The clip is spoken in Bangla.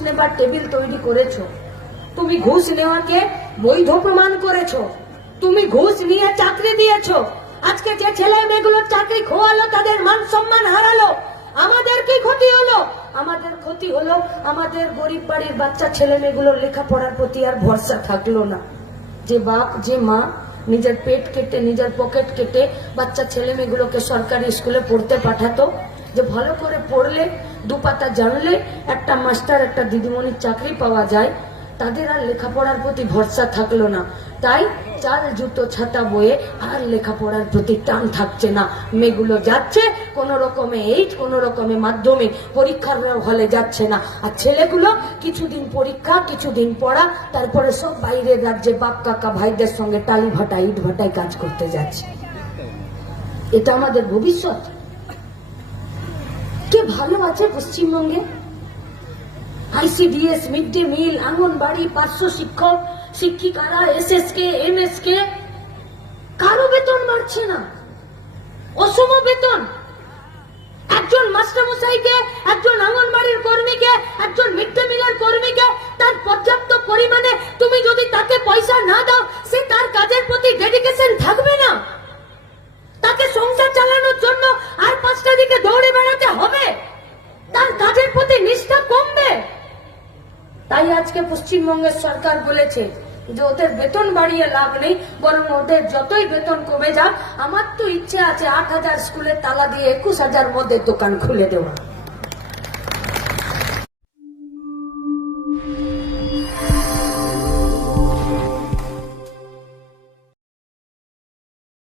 নেবার টেবিল তৈরি করেছ। তুমি ঘুষ নেওয়াকে বৈধ প্রমাণ করেছ। তুমি ঘুষ নিয়ে চাকরি দিয়েছ। আজকে যে ছেলে মেয়েগুলোর চাকরি খোয়ালো, তাদের মান সম্মান হারালো। আমাদের কি ক্ষতি হলো? আমাদের ক্ষতি হলো আমাদের গরিব বাড়ির বাচ্চা ছেলে মেয়েগুলোর লেখাপড়ার প্রতি আর ভরসা থাকল না। যে বাপ, যে মা নিজের পেট কেটে, নিজের পকেট কেটে বাচ্চা ছেলে মেয়েগুলোকে সরকারি স্কুলে পড়তে পাঠাতো যে ভালো করে পড়লে দু পাতা জানলে একটা মাস্টার, একটা দিদিমণির চাকরি পাওয়া যায়, তাদের আর লেখাপড়ার প্রতি ভরসা থাকল না। তাই চাল জুতো, ছাতা বয়ে আর লেখাপড়ার প্রতি টান থাকছে না। মেয়েগুলো যাচ্ছে, কোন রকমে এইট কোন রকমে মাধ্যমিক, পরীক্ষার হলে যাচ্ছে না। আর ছেলেগুলো কিছুদিন পরীক্ষা, কিছুদিন পড়া, তারপরে সব বাইরের রাজ্যে বাপ, কাকা, ভাইদের সঙ্গে টালি ভাটা ইট ভাটায় কাজ করতে যাচ্ছে। এটা আমাদের ভবিষ্যৎ। কে ভালো আছে পশ্চিমবঙ্গে? ICDS mid day meal anganwadi, পার্শ্ব শিক্ষক, শিক্ষিকারা S S K M S K কারও বেতন বাড়ছে না। তাই আজকে পশ্চিমবঙ্গের সরকার বলেছে যে ওদের বেতন বাড়িয়ে লাভ নেই, বরং ওদের যতই বেতন কমে যাক, আমার তো ইচ্ছে আছে আট হাজার স্কুলের তালা দিয়ে একুশ হাজার মধ্যে দোকান খুলে দেওয়া